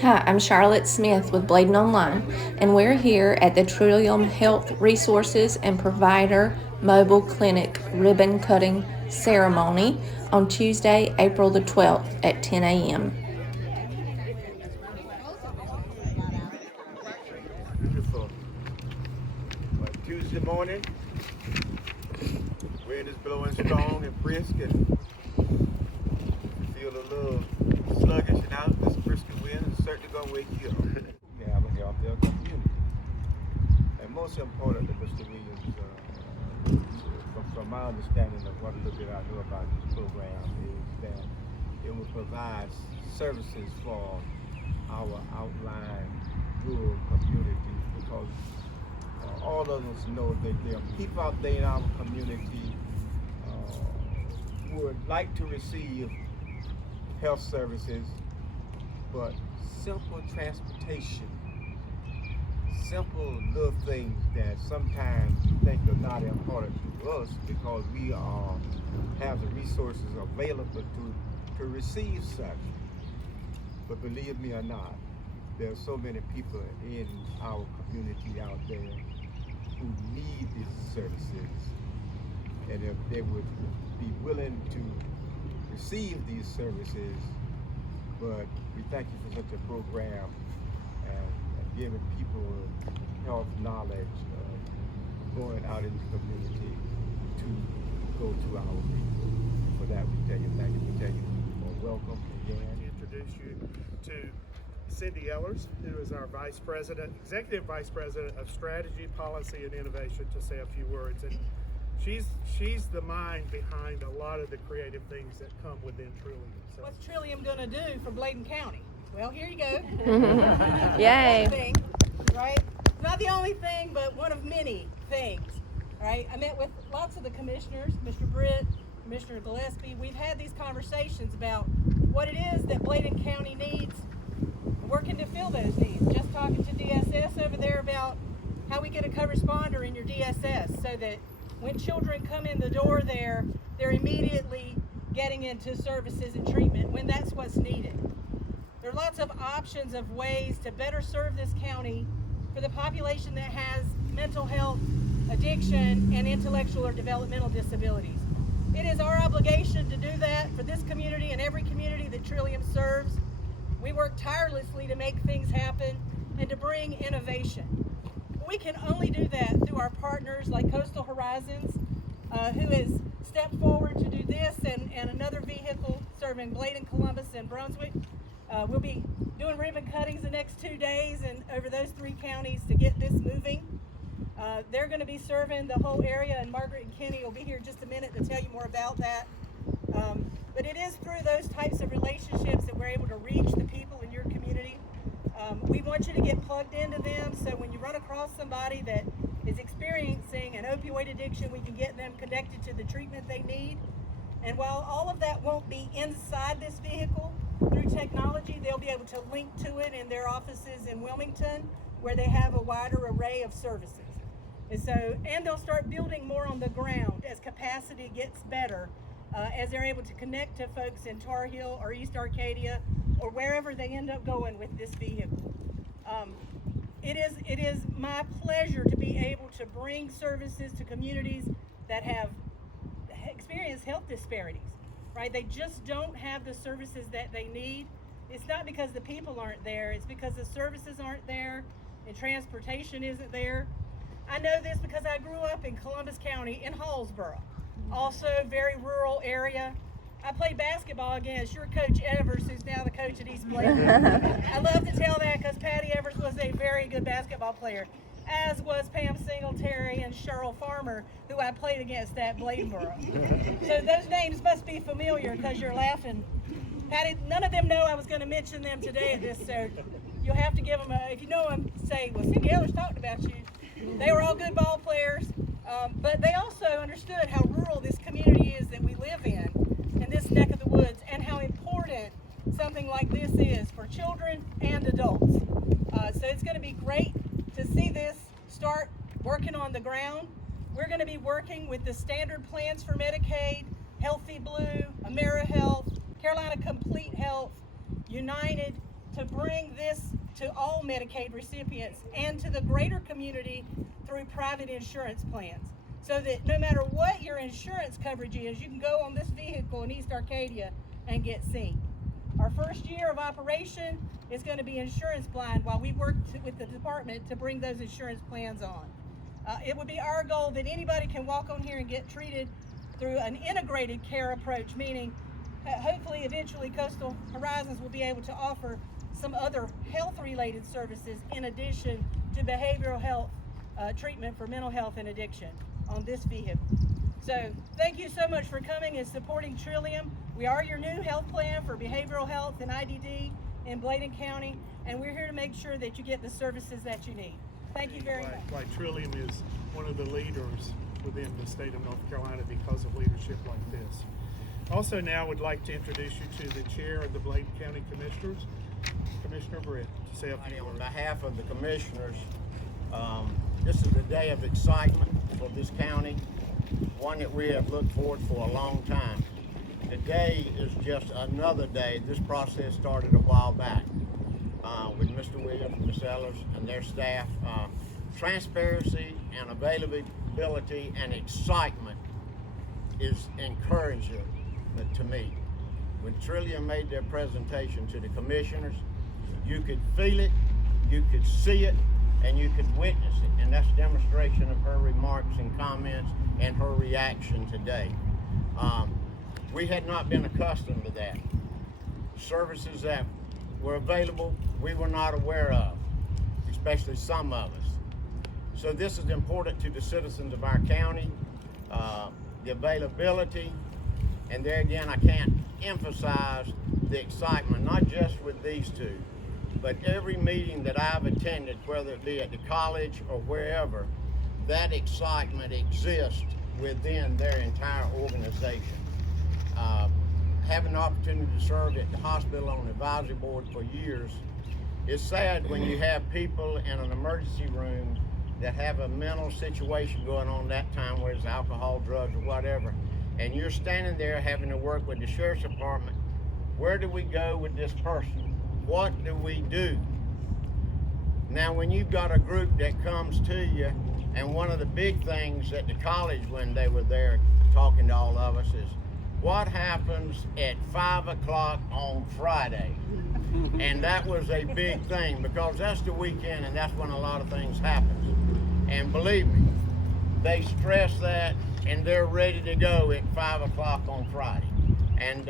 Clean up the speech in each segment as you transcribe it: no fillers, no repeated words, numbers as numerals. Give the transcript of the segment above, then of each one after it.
Hi, I'm Charlotte Smith with Bladen Online, and we're here at the Trillium Health Resources and Provider Mobile Clinic ribbon cutting ceremony on Tuesday, April the 12th at 10 a.m. Beautiful. Tuesday morning, wind is blowing strong and brisk, and if you feel a little sluggish and out, this brisk wind is certainly going to wake you up. We have a healthier community. And most importantly, Mr. Williams, from my understanding of what little bit I know about this program is that it will provide services for our outlying rural communities, because all of us know that there are people out there in our community who would like to receive health services, but simple transportation, simple little things that sometimes we think are not important to us because we have the resources available to receive such. But believe me or not, there are so many people in our community out there who need these services, and if they would be willing to receive these services, but we thank you for such a program and giving people health knowledge, going out in the community to go to our people. For that we tell you thank you. We tell you welcome again. Introduce you to Cindy Ellers, who is our Executive Vice President of Strategy, Policy, and Innovation, to say a few words. And she's the mind behind a lot of the creative things that come within Trillium. So. What's Trillium going to do for Bladen County? Well, here you go. Yay! Thing, right? Not the only thing, but one of many things. Right? I met with lots of the commissioners, Mr. Britt, Commissioner Gillespie. We've had these conversations about what it is that Bladen County needs, working to fill those needs. Just talking to DSS over there about how we get a co-responder in your DSS so that when children come in the door there, they're immediately getting into services and treatment when that's what's needed. There are lots of options of ways to better serve this county for the population that has mental health, addiction, and intellectual or developmental disabilities. It is our obligation to do that for this community and every community that Trillium serves. We work tirelessly to make things happen and to bring innovation. We can only do that through our partners like Coastal Horizons, who has stepped forward to do this, and another vehicle serving Bladen, Columbus, and Brunswick. We'll be doing ribbon cuttings the next 2 days and over those 3 counties to get this moving. They're going to be serving the whole area, and Margaret and Kenny will be here in just a minute to tell you more about that. But it is through those types of relationships that we're able to reach the people in your community. We want you to get plugged into them, so when you run across somebody that is experiencing an opioid addiction, we can get them connected to the treatment they need. And while all of that won't be inside this vehicle, through technology, they'll be able to link to it in their offices in Wilmington, where they have a wider array of services. And they'll start building more on the ground as capacity gets better, as they're able to connect to folks in Tar Heel or East Arcadia or wherever they end up going with this vehicle. It is my pleasure to be able to bring services to communities that have experienced health disparities, right? They just don't have the services that they need. It's not because the people aren't there, it's because the services aren't there and transportation isn't there. I know this because I grew up in Columbus County in Hallsboro, also a very rural area. I played basketball against your coach Evers, who's now the coach at East Bladen. I love to tell that because Patty Evers was a very good basketball player, as was Pam Singletary and Cheryl Farmer, who I played against at Bladenboro. So those names must be familiar because you're laughing. Patty, none of them know I was going to mention them today at this, so you'll have to give them if you know them, say, well, Cindy Ellers talked about you. They were all good ball players, but they also understood how rural this community is that we live in this neck of the woods, and how important something like this is for children and adults. So it's going to be great to see this start working on the ground. We're going to be working with the standard plans for Medicaid, Healthy Blue, AmeriHealth, Carolina Complete Health, United, to bring this to all Medicaid recipients and to the greater community through private insurance plans. So that no matter what your insurance coverage is, you can go on this vehicle in East Arcadia and get seen. Our first year of operation is going to be insurance blind while we work with the department to bring those insurance plans on. It would be our goal that anybody can walk on here and get treated through an integrated care approach, meaning hopefully eventually Coastal Horizons will be able to offer some other health-related services in addition to behavioral health treatment for mental health and addiction on this vehicle. So thank you so much for coming and supporting Trillium. We are your new health plan for behavioral health and IDD in Bladen County, and we're here to make sure that you get the services that you need. Thank you very much. Why Trillium is one of the leaders within the state of North Carolina because of leadership like this. Also now would like to introduce you to the chair of the Bladen County Commissioners, Commissioner Britt, to say a few On words. behalf of the commissioners, this is a day of excitement for this county, one that we have looked forward for a long time. Today is just another day. This process started a while back with Mr. Williams and Ms. Ellers and their staff. Transparency and availability and excitement is encouraging to me. When Trillium made their presentation to the commissioners, you could feel it, you could see it, and you could witness it. And that's a demonstration of her remarks and comments and her reaction today. We had not been accustomed to that. Services that were available, we were not aware of, especially some of us. So this is important to the citizens of our county, the availability, and there again, I can't emphasize the excitement, not just with these two, but every meeting that I've attended, whether it be at the college or wherever, that excitement exists within their entire organization. Having the opportunity to serve at the hospital on the advisory board for years, it's sad when you have people in an emergency room that have a mental situation going on that time, whether it's alcohol, drugs, or whatever, and you're standing there having to work with the sheriff's department. Where do we go with this person? What do we do? Now, when you've got a group that comes to you, and one of the big things at the college when they were there talking to all of us is, what happens at 5 o'clock on Friday? And that was a big thing because that's the weekend and that's when a lot of things happen. And believe me, they stress that and they're ready to go at 5 o'clock on Friday. And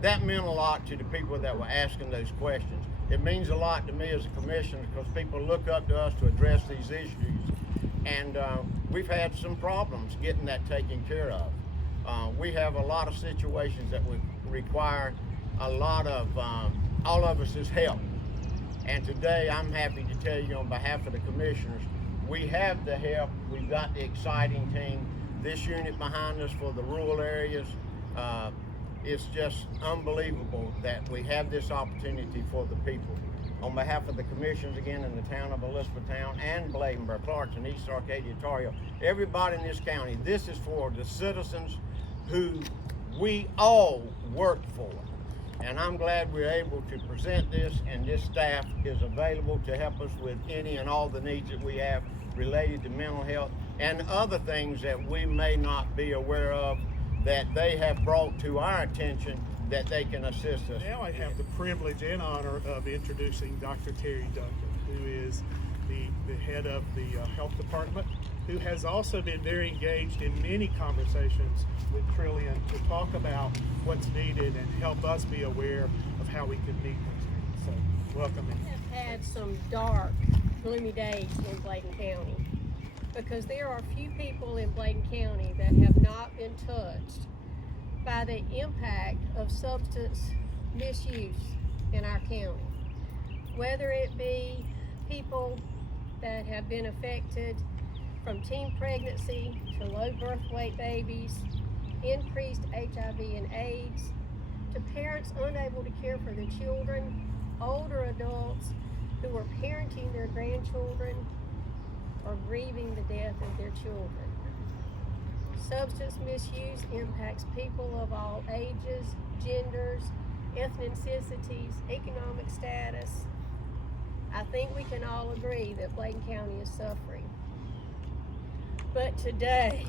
that meant a lot to the people that were asking those questions. It means a lot to me as a commissioner because people look up to us to address these issues. And we've had some problems getting that taken care of. We have a lot of situations that would require a lot of all of us' help. And today I'm happy to tell you on behalf of the commissioners, we have the help. We've got the exciting team. This unit behind us for the rural areas, it's just unbelievable that we have this opportunity for the people. On behalf of the commissioners again in the town of Elizabethtown and Bladenburg, Clarkson, East Arcadia, Tar Heel, everybody in this county, this is for the citizens who we all work for. And I'm glad we're able to present this, and this staff is available to help us with any and all the needs that we have related to mental health and other things that we may not be aware of that they have brought to our attention that they can assist us. Now I have the privilege and honor of introducing Dr. Terry Duncan, who is the head of the health department, who has also been very engaged in many conversations with Trillium to talk about what's needed and help us be aware of how we can meet those needs. So welcome in. We have had some dark, gloomy days in Bladen County because there are few people in Bladen County that have not been touched by the impact of substance misuse in our county. Whether it be people that have been affected from teen pregnancy to low birth weight babies, increased HIV and AIDS, to parents unable to care for their children, older adults who are parenting their grandchildren or grieving the death of their children. Substance misuse impacts people of all ages, genders, ethnicities, economic status, I think we can all agree that Bladen County is suffering. But today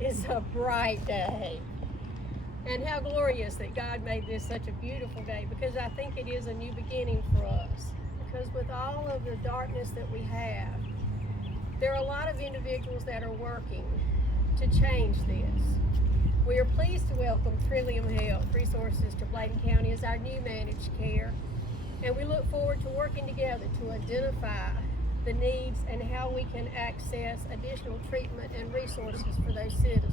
is a bright day. And how glorious that God made this such a beautiful day, because I think it is a new beginning for us. Because with all of the darkness that we have, there are a lot of individuals that are working to change this. We are pleased to welcome Trillium Health Resources to Bladen County as our new managed care, and we look forward to working together to identify the needs and how we can access additional treatment and resources for those citizens.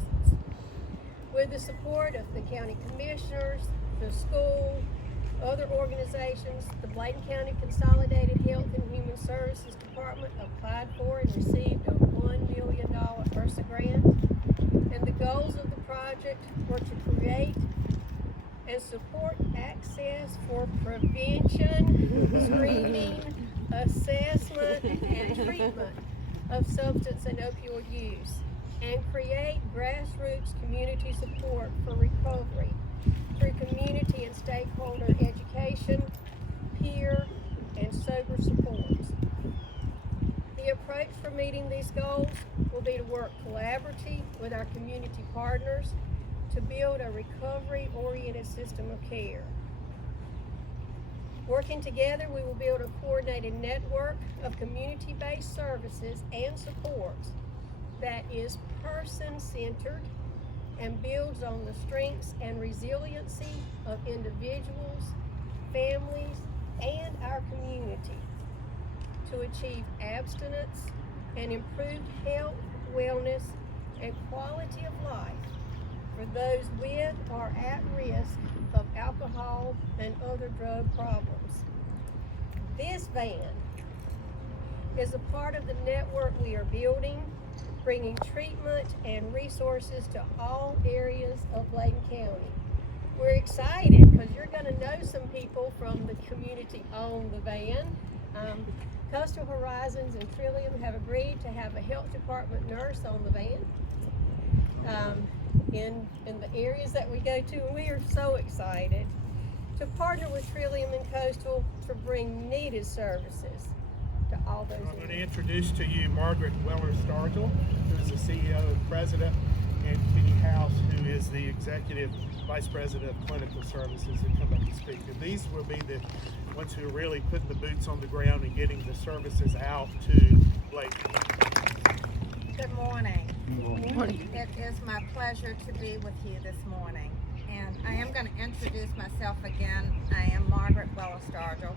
With the support of the county commissioners, the school, other organizations, the Bladen County Consolidated Health and Human Services Department applied for and received a $1 million HRSA grant. And the goals of the project were to create and support access for prevention, screening, assessment, and treatment of substance and opioid use, and create grassroots community support for recovery through community and stakeholder education, peer, and sober supports. The approach for meeting these goals will be to work collaboratively with our community partners to build a recovery-oriented system of care. Working together, we will build a coordinated network of community-based services and supports that is person-centered and builds on the strengths and resiliency of individuals, families, and our community to achieve abstinence and improved health, wellness, and quality of life for those with or at risk of alcohol and other drug problems. This van is a part of the network we are building, bringing treatment and resources to all areas of Bladen County. We're excited because you're going to know some people from the community on the van. Coastal Horizons and Trillium have agreed to have a health department nurse on the van in the areas that we go to, and we are so excited to partner with Trillium and Coastal to bring needed services to all those. I'm going to introduce to you Margaret Weller-Stargell, who is the CEO and President, and Kenny House, who is the Executive Vice President of Clinical Services, and come up to speak. And these will be the ones who are really putting the boots on the ground and getting the services out to Bladen. Good morning. Good morning. It is my pleasure to be with you this morning. And I am going to introduce myself again. I am Margaret Weller-Stargell.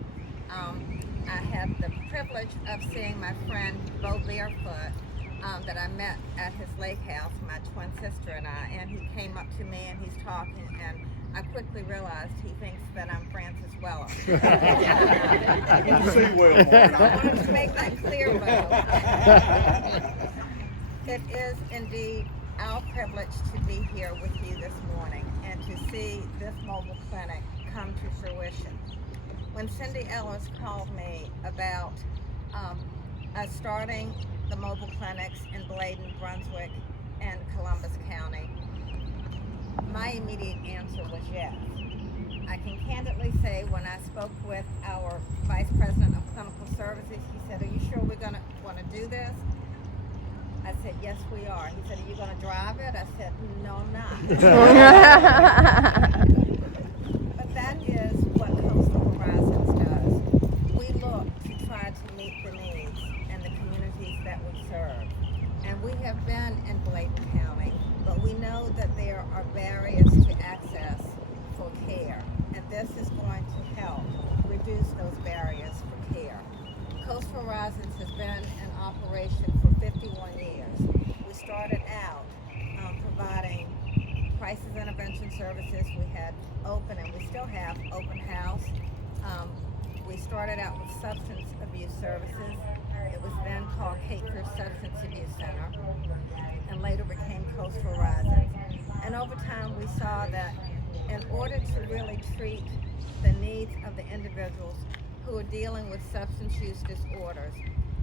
I had the privilege of seeing my friend Bo Barefoot that I met at his lake house, my twin sister and I, and he came up to me and he's talking, and I quickly realized he thinks that I'm Frances Weller. So I wanted to make that clear, Bo. It is indeed our privilege to be here with you this morning and to see this mobile clinic come to fruition. When Cindy Ellis called me about us starting the mobile clinics in Bladen, Brunswick, and Columbus County, my immediate answer was yes. I can candidly say when I spoke with our Vice President of Clinical Services, he said, "Are you sure we're going to want to do this?" I said, "Yes, we are." He said, "Are you going to drive it?" I said, "No, I'm not." But that is what Coastal Horizons does. We look to try to meet the needs in the communities that we serve. And we have been in Bladen County, but we know that there are barriers to access for care. And this is going to help reduce those barriers for care. Coastal Horizons has been in operation for 51 years. We started out providing crisis intervention services. We had open, and we still have open house. We started out with substance abuse services. It was then called Cape Fear Substance Abuse Center, and later became Coastal Horizons. And over time, we saw that in order to really treat the needs of the individuals who are dealing with substance use disorders,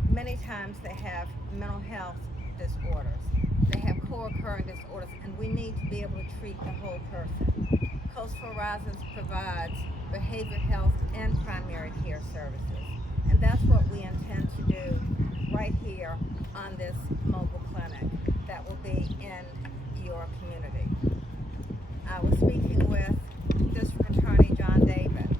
many times they have mental health disorders. They have co-occurring disorders, and we need to be able to treat the whole person. Coastal Horizons provides behavioral health, and primary care services. And that's what we intend to do right here on this mobile clinic that will be in your community. I was speaking with District Attorney John David,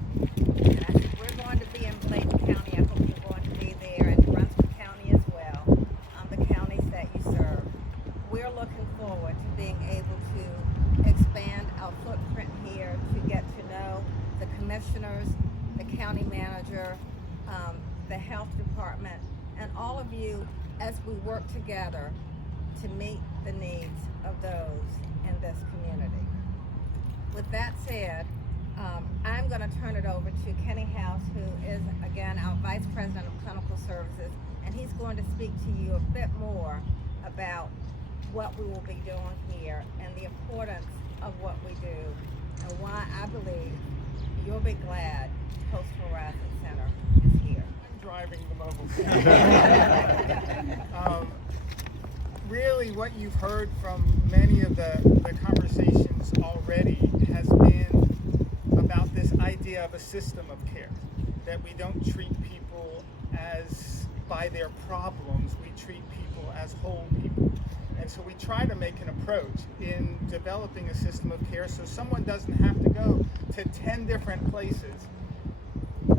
and I said, we're going to be in Bladen County. I hope you're going to be there, and Brunswick County as well, the counties that you serve. We're looking forward to being able to expand our footprint here, to get to know the commissioners, the county manager, the health department, and all of you as we work together to meet the needs of those in this community. With that said, I'm going to turn it over to Kenny House, who is, again, our Vice President of Clinical Services, and he's going to speak to you a bit more about what we will be doing here and the importance of what we do and why I believe you'll be glad Coastal Horizon Center is here. I'm driving the mobile really what you've heard from many of the conversations already has been about this idea of a system of care, that we don't treat people as by their problems, we treat people as whole people. And so we try to make an approach in developing a system of care so someone doesn't have to go to 10 different places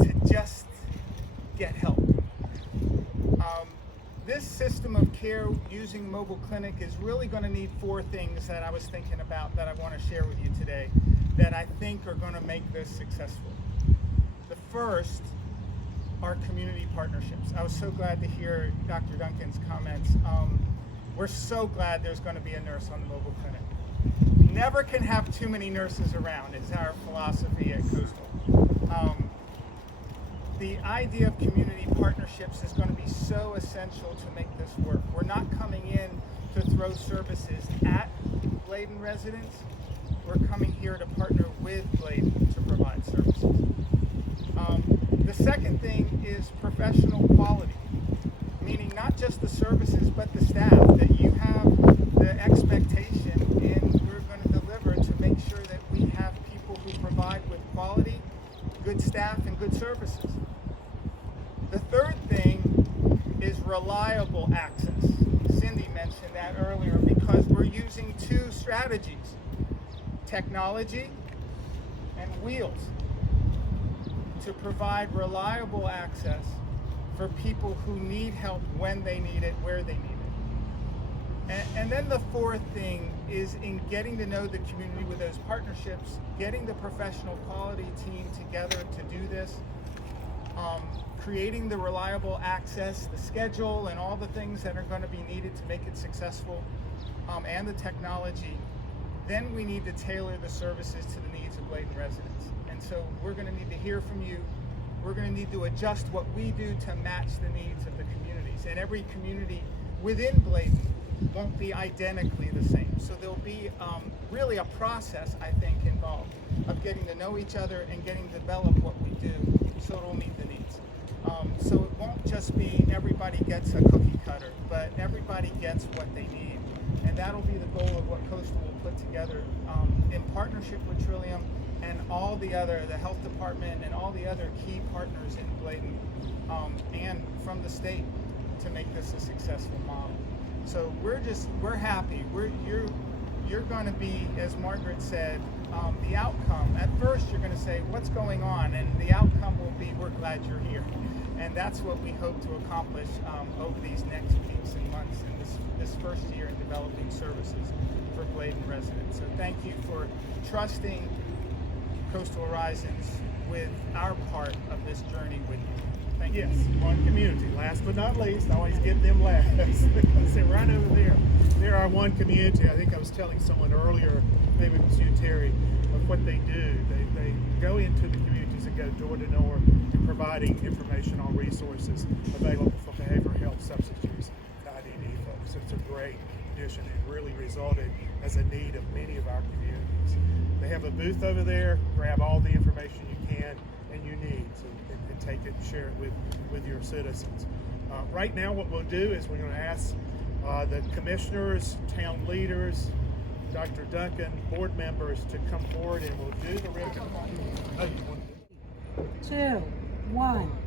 to just get help. This system of care using mobile clinic is really going to need 4 things that I was thinking about that I want to share with you today that I think are going to make this successful. The first are community partnerships. I was so glad to hear Dr. Duncan's comments. We're so glad there's going to be a nurse on the mobile clinic. Never can have too many nurses around is our philosophy at Coastal. The idea of community partnerships is going to be so essential to make this work. We're not coming in to throw services at Bladen residents. We're coming here to partner with Bladen to provide services. The second thing is professional quality, meaning not just the services but the staff, that you have the expectation and we're going to deliver to make sure that we have people who provide with quality, good staff, and good services. The third thing is reliable access. Cindy mentioned that earlier because we're using 2 strategies, technology and wheels, to provide reliable access for people who need help when they need it, where they need it. And then the fourth thing is in getting to know the community with those partnerships, getting the professional quality team together to do this, creating the reliable access, the schedule, and all the things that are going to be needed to make it successful, and the technology. Then we need to tailor the services to the needs of Bladen residents. And so we're going to need to hear from you. We're going to need to adjust what we do to match the needs of the communities. And every community within Bladen won't be identically the same. So there'll be really a process, I think, involved of getting to know each other and getting to develop what we do so it'll meet the needs. So it won't just be everybody gets a cookie cutter, but everybody gets what they need. And that'll be the goal of what Coastal will put together in partnership with Trillium and all the health department and all the other key partners in Bladen and from the state to make this a successful model. So we're happy. You're going to be, as Margaret said, the outcome. At first you're going to say, what's going on? And the outcome will be, we're glad you're here. And that's what we hope to accomplish over these next weeks and months in this first year in developing services for Bladen residents. So thank you for trusting Coastal Horizons with our part of this journey with you. Thank you. Yes, one community. Last but not least, I always get them last. They're right over there. They're our one community. I think I was telling someone earlier, maybe it was you, Terry, of what they do. They go into the communities and go door to door and providing information on resources available for behavioral health substance use to IDD folks. It's a great addition. It really resulted as a need of many of our communities. They have a booth over there. Grab all the information you can and you need. So and take it and share it with your citizens. Right now what we'll do is we're going to ask the commissioners, town leaders, Dr. Duncan, board members to come forward and we'll do the ribbon. Oh, you want to do it? 2, 1.